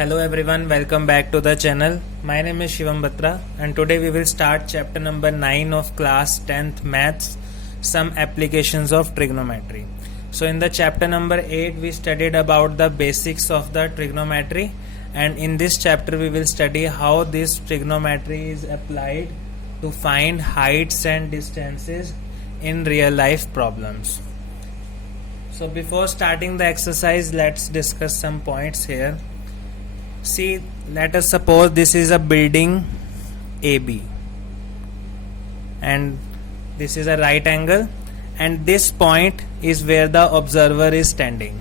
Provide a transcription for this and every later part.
Hello everyone, welcome back to the channel. My name is Shivam Batra and today we will start chapter number 9 of class 10th maths, some applications of trigonometry. So in the chapter number 8 we studied about the basics of the trigonometry, and in this chapter we will study how this trigonometry is applied to find heights and distances in real life problems. So before starting the exercise, let's discuss some points here. See, let us suppose this is a building AB and this is a right angle, and this point is where the observer is standing.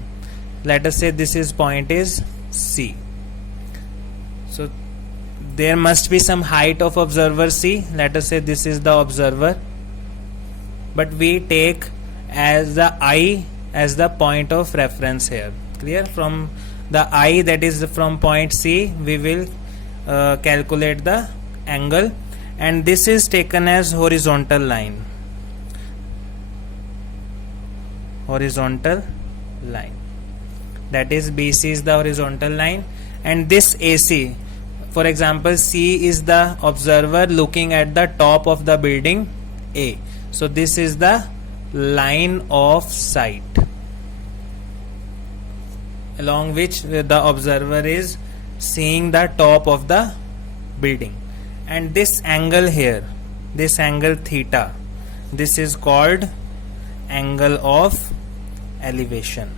Let us say this point is C. So there must be some height of observer C. Let us say this is the observer, but we take as the I as the point of reference here. Clear? From the I, that is from point C, we will calculate the angle, and this is taken as horizontal line. Horizontal line, that is BC is the horizontal line, and this AC, for example C is the observer looking at the top of the building A. So this is the line of sight along which the observer is seeing the top of the building. And this angle here, this angle theta, this is called angle of elevation.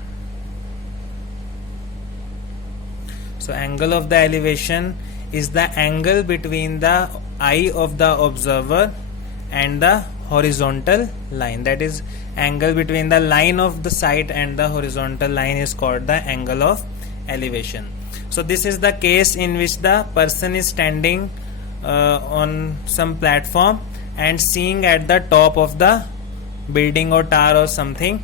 So angle of the elevation is the angle between the eye of the observer and the horizontal line. That is, angle between the line of the sight and the horizontal line is called the angle of elevation. So this is the case in which the person is standing on some platform and seeing at the top of the building or tower or something.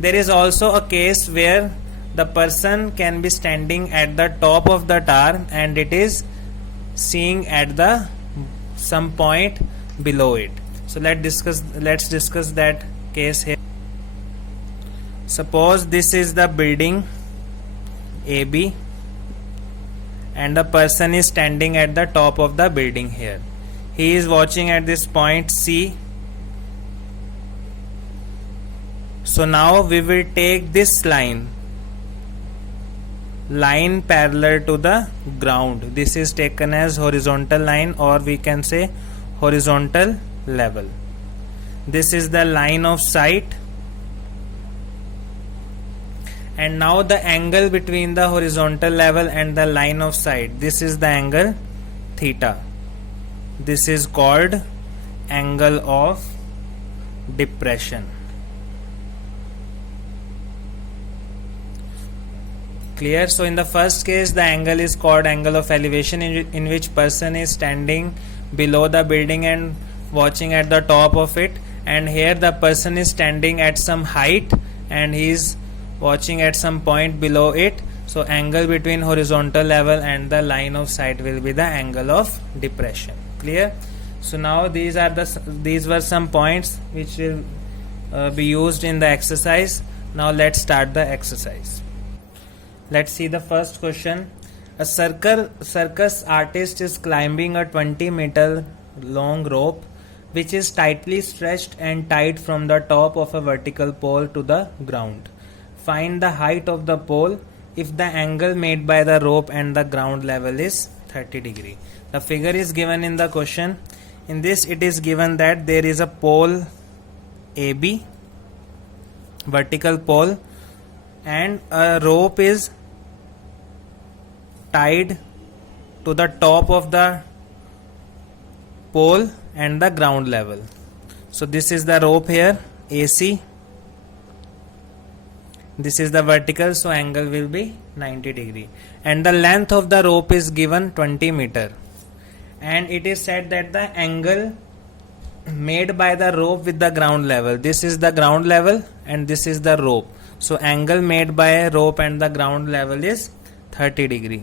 There is also a case where the person can be standing at the top of the tower and it is seeing at the some point below it. So let's discuss that case here. Suppose this is the building AB and the person is standing at the top of the building here. He is watching at this point C. So now we will take this line parallel to the ground. This is taken as horizontal line, or we can say horizontal level. This is the line of sight, and now the angle between the horizontal level and the line of sight, this is the angle theta. This is called angle of depression. Clear? So in the first case the angle is called angle of elevation, in which person is standing below the building and watching at the top of it, and here the person is standing at some height and he is watching at some point below it. So angle between horizontal level and the line of sight will be the angle of depression. Clear? So now these were some points which will be used in the exercise. Now let's start the exercise. Let's see the first question. A circus artist is climbing a 20-meter long rope which is tightly stretched and tied from the top of a vertical pole to the ground. Find the height of the pole if the angle made by the rope and the ground level is 30 degree. The figure is given in the question. In this it is given that there is a pole AB, vertical pole, and a rope is tied to the top of the pole and the ground level. So this is the rope here, AC. This is the vertical, so angle will be 90 degree. And the length of the rope is given 20 meter. And it is said that the angle made by the rope with the ground level, this is the ground level and this is the rope. So angle made by a rope and the ground level is 30 degree.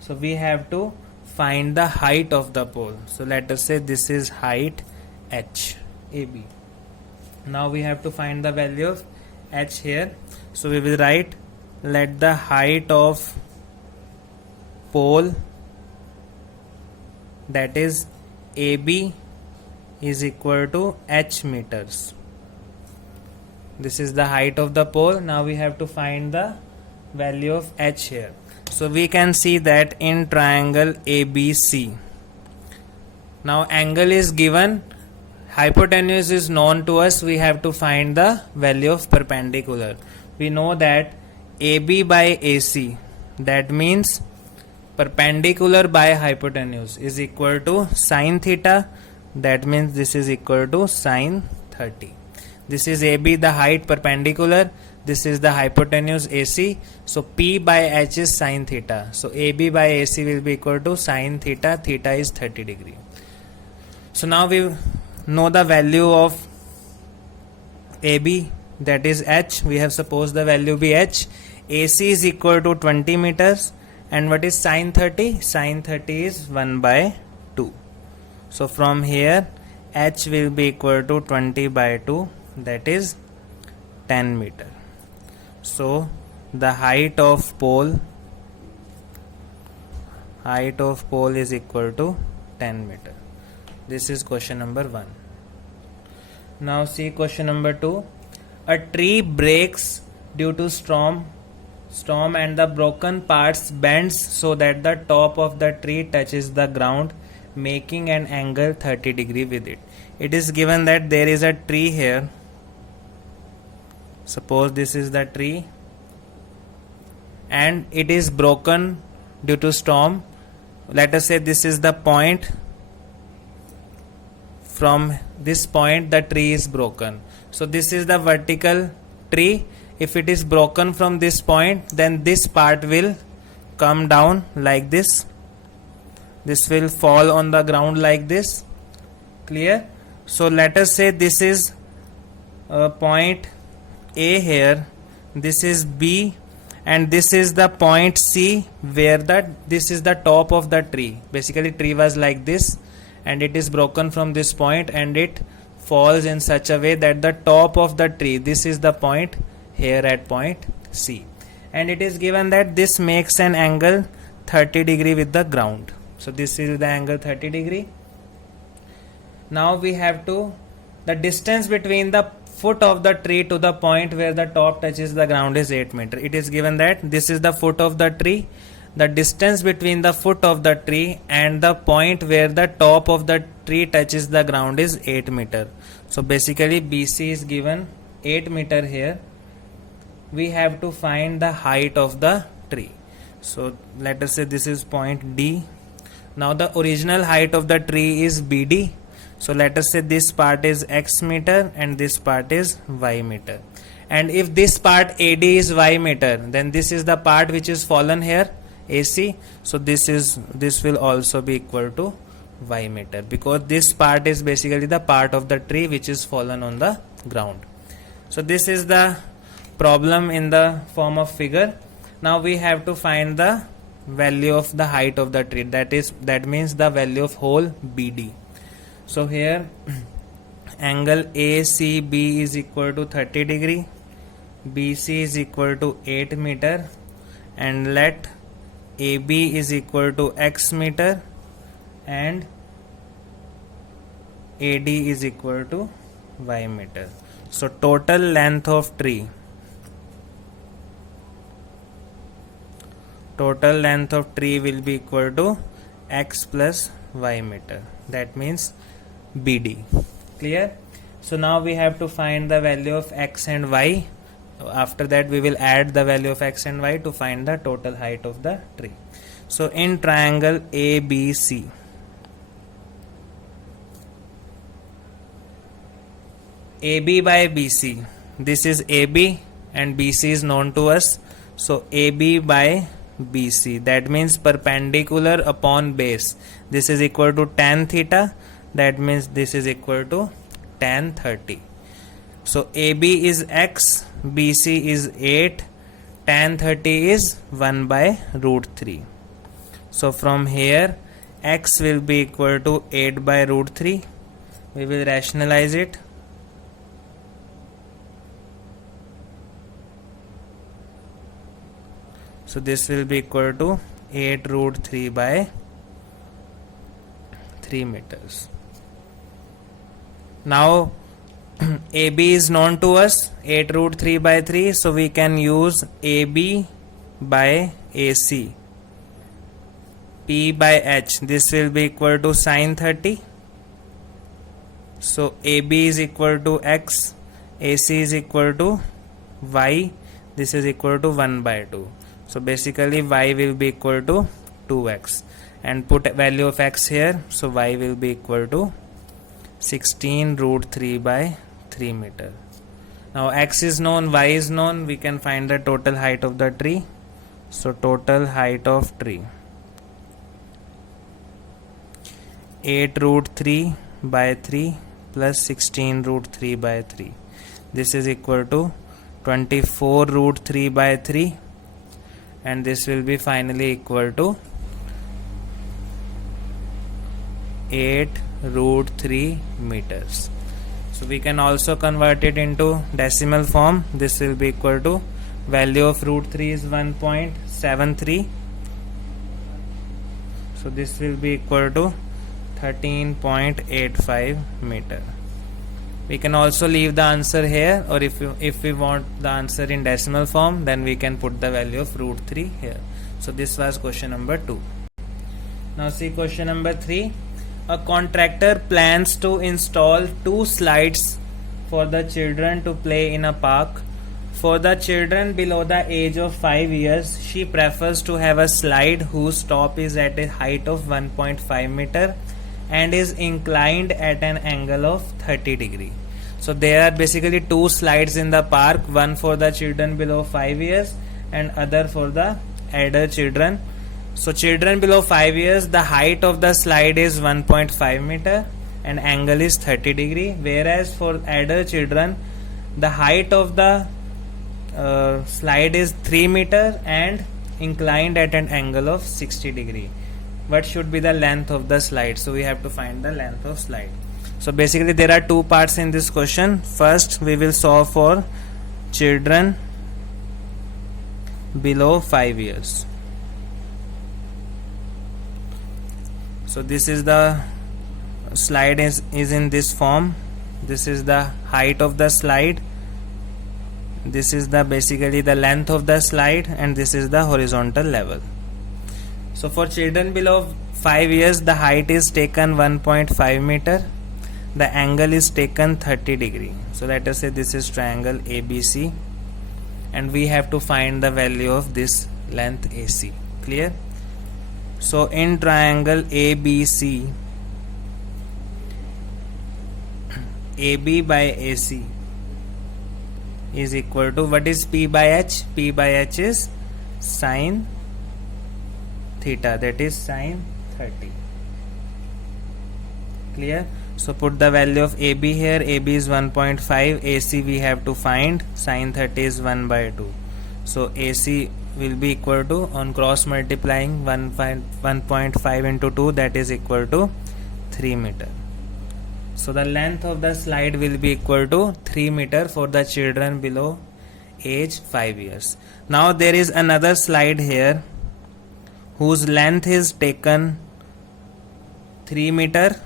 So we have to find the height of the pole. So let us say this is height H, AB. Now we have to find the value of H here. So we will write, let the height of pole, that is AB, is equal to h meters. This is the height of the pole. Now we have to find the value of h here. So we can see that in triangle ABC, now angle is given, hypotenuse is known to us, we have to find the value of perpendicular. We know that AB by AC, that means perpendicular by hypotenuse, is equal to sine theta, that means this is equal to sine 30. This is AB, the height perpendicular, this is the hypotenuse AC, so P by H is sine theta, so AB by AC will be equal to sine theta, theta is 30 degree. So now we know the value of AB, that is h, we have supposed the value be h. AC is equal to 20 meters, and what is sine 30? Sine 30 is 1 by 2. So from here h will be equal to 20 by 2, that is 10 meter. So the height of pole is equal to 10 meter. This is question number 1. Now see question number 2. A tree breaks due to storm and the broken parts bends so that the top of the tree touches the ground, making an angle 30 degree with it. It is given that there is a tree here. Suppose this is the tree and it is broken due to storm. Let us say this is the point. From this point the tree is broken. So this is the vertical tree. If it is broken from this point, then this part will come down like this. This will fall on the ground like this. Clear? So let us say this is point A here, this is B, and this is the point C, where this is the top of the tree. Basically tree was like this and it is broken from this point and it falls in such a way that the top of the tree, this is the point here at point C, and it is given that this makes an angle 30 degree with the ground. So this is the angle 30 degree. Now we have to, the distance between the foot of the tree to the point where the top touches the ground is 8 meter. It is given that this is the foot of the tree. The distance between the foot of the tree and the point where the top of the tree touches the ground is 8 meter. So basically BC is given 8 meter here. We have to find the height of the tree. So let us say this is point D. Now the original height of the tree is BD. So let us say this part is x meter and this part is y meter. And if this part AD is y meter, then this is the part which is fallen here, AC. So this will also be equal to y meter, because this part is basically the part of the tree which is fallen on the ground. So this is the problem in the form of figure. Now we have to find the value of the height of the tree, that means the value of whole BD. So here angle ACB is equal to 30 degree, BC is equal to 8 meter, and let AB is equal to x meter and AD is equal to y meter. So total length of tree will be equal to x plus y meter, that means BD. Clear? So now we have to find the value of x and y. After that we will add the value of x and y to find the total height of the tree. So in triangle ABC, AB by BC, this is AB and BC is known to us. So AB by BC, that means perpendicular upon base, this is equal to tan theta, that means this is equal to tan 30. So AB is x, BC is 8, tan 30 is 1 by root 3. So from here x will be equal to 8 by root 3. We will rationalize it. So this will be equal to 8 root 3 by 3 meters. Now AB is known to us, 8 root 3 by 3, so we can use AB by AC. P by H, this will be equal to sine 30. So AB is equal to X, AC is equal to Y, this is equal to 1 by 2. So basically Y will be equal to 2X, and put value of X here, so Y will be equal to 16 root 3 by 3 meter. Now X is known, Y is known, we can find the total height of the tree. So total height of tree, 8 root 3 by 3 plus 16 root 3 by 3. This is equal to 24 root 3 by 3, and this will be finally equal to 8 root 3 meters. So we can also convert it into decimal form. This will be equal to, value of root 3 is 1.73. So this will be equal to 13.85 meter. We can also leave the answer here, or if we want the answer in decimal form, then we can put the value of root 3 here. So this was question number 2. Now see question number 3. A contractor plans to install 2 slides for the children to play in a park. For the children below the age of 5 years, she prefers to have a slide whose top is at a height of 1.5 meter and is inclined at an angle of 30 degree. So there are basically 2 slides in the park, one for the children below 5 years and other for the elder children. So children below 5 years, the height of the slide is 1.5 meter and angle is 30 degree, whereas for elder children the height of the slide is 3 meter and inclined at an angle of 60 degree. What should be the length of the slide? So we have to find the length of slide. So basically there are 2 parts in this question. First we will solve for children below 5 years. So this is the slide is in this form. This is the height of the slide. This is the basically the length of the slide, and this is the horizontal level. So for children below 5 years, the height is taken 1.5 meter. The angle is taken 30 degree. So let us say this is triangle ABC, and we have to find the value of this length AC. Clear? So in triangle ABC, AB by AC is equal to, what is P by H? P by H is sine theta, that is sine 30. Clear? So put the value of AB here. AB is 1.5, AC we have to find, sine 30 is 1 by 2. So AC will be equal to, on cross multiplying, 1.5 into 2, that is equal to 3 meter. So the length of the slide will be equal to 3 meter for the children below age 5 years. Now there is another slide here whose length is taken 3 meter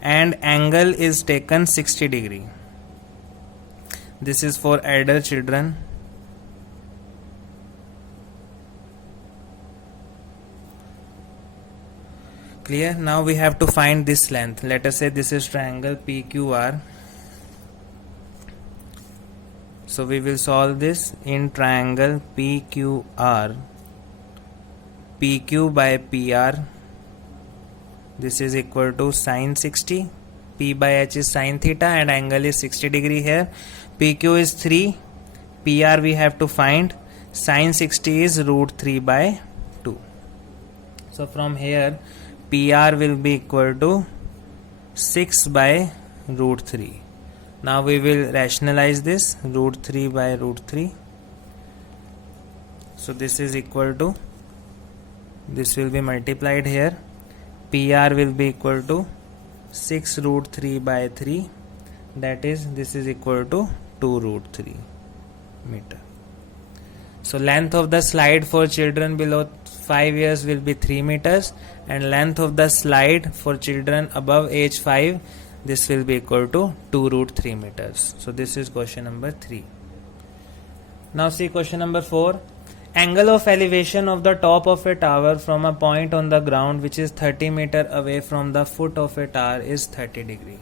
and angle is taken 60 degree. This is for elder children. Clear? Now we have to find this length. Let us say this is triangle PQR. So we will solve this in triangle PQR. PQ by PR, this is equal to sine 60. P by H is sine theta and angle is 60 degree here. PQ is 3. PR we have to find. Sine 60 is root 3 by 2. So from here PR will be equal to 6 by root 3. Now we will rationalize this, root 3 by root 3. So this is equal to, this will be multiplied here. PR will be equal to 6 root 3 by 3, that is, this is equal to 2 root 3 meter. So length of the slide for children below 5 years will be 3 meters, and length of the slide for children above age 5, this will be equal to 2 root 3 meters. So this is question number 3. Now see question number 4. Angle of elevation of the top of a tower from a point on the ground which is 30 meter away from the foot of a tower is 30 degree.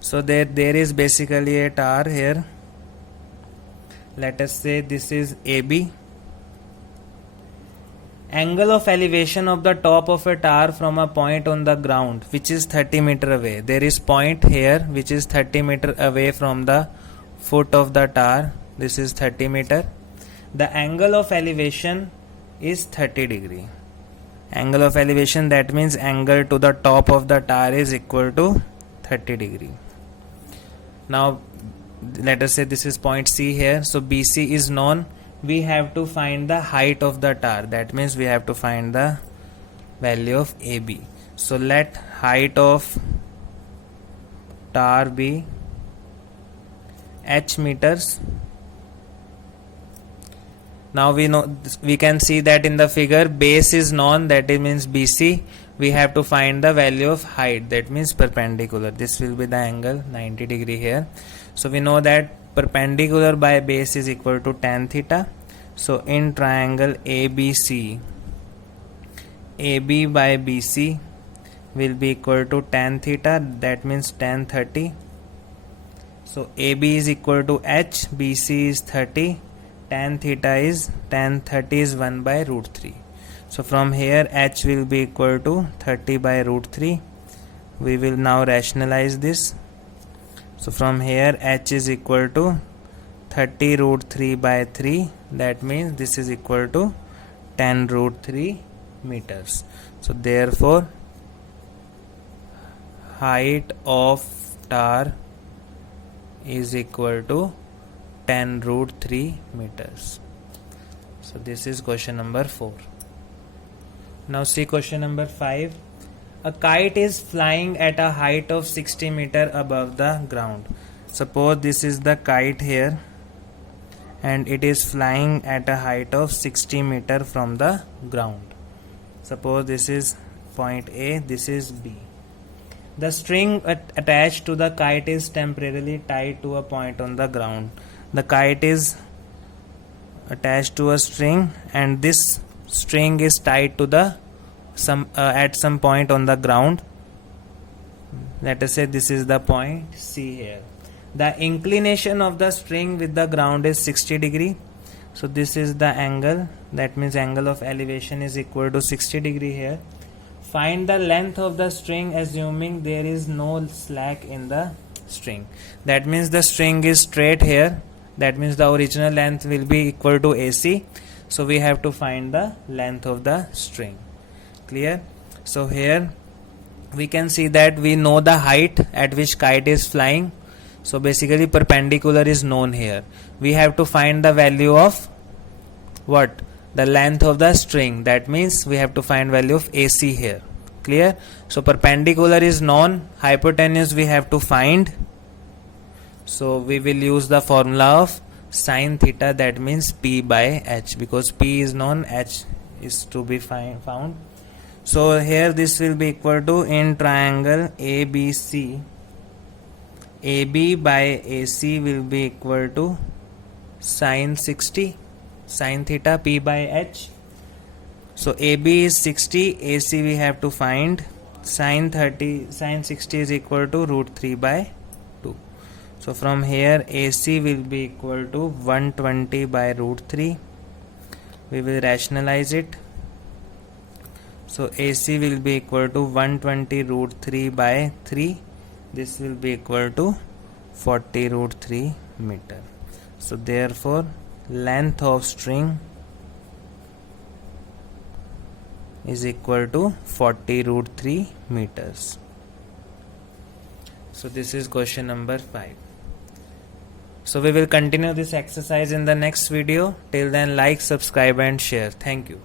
So there is basically a tower here. Let us say this is AB. Angle of elevation of the top of a tower from a point on the ground which is 30 meter away. There is point here which is 30 meter away from the foot of the tower. This is 30 meter. The angle of elevation is 30 degree. Angle of elevation, that means angle to the top of the tower, is equal to 30 degree. Now let us say this is point C here. So BC is known. We have to find the height of the tower. That means we have to find the value of AB. So let height of tower be h meters. Now we can see that in the figure base is known, that it means BC. We have to find the value of height, that means perpendicular. This will be the angle 90 degree here. So we know that perpendicular by base is equal to tan theta. So in triangle ABC, AB by BC will be equal to tan theta, that means tan 30. So AB is equal to h, BC is 30. Tan theta is, tan 30 is 1 by root 3. So from here h will be equal to 30 by root 3. We will now rationalize this. So from here h is equal to 30 root 3 by 3. That means this is equal to 10 root 3 meters. So therefore height of tower is equal to 10 root 3 meters. So this is question number 4. Now see question number 5. A kite is flying at a height of 60 meter above the ground. Suppose this is the kite here and it is flying at a height of 60 meter from the ground. Suppose this is point A, this is B. The string attached to the kite is temporarily tied to a point on the ground. The kite is attached to a string and this string is tied to the at some point on the ground. Let us say this is the point C here. The inclination of the string with the ground is 60 degree. So this is the angle, that means angle of elevation is equal to 60 degree here. Find the length of the string assuming there is no slack in the string. That means the string is straight here. That means the original length will be equal to AC. So we have to find the length of the string. Clear? So here we can see that we know the height at which kite is flying. So basically perpendicular is known here. We have to find the value of what? The length of the string. That means we have to find value of AC here. Clear? So perpendicular is known. Hypotenuse we have to find. So we will use the formula of sine theta, that means P by H, because P is known, H is to be found. So here this will be equal to, in triangle ABC, AB by AC will be equal to sine 60, sine theta P by H. So AB is 60, AC we have to find, sine 60 is equal to root 3 by 2. So from here AC will be equal to 120 by root 3. We will rationalize it. So AC will be equal to 120 root 3 by 3. This will be equal to 40 root 3 meter. So therefore length of string is equal to 40 root 3 meters. So this is question number 5. So we will continue this exercise in the next video. Till then, like, subscribe and share. Thank you.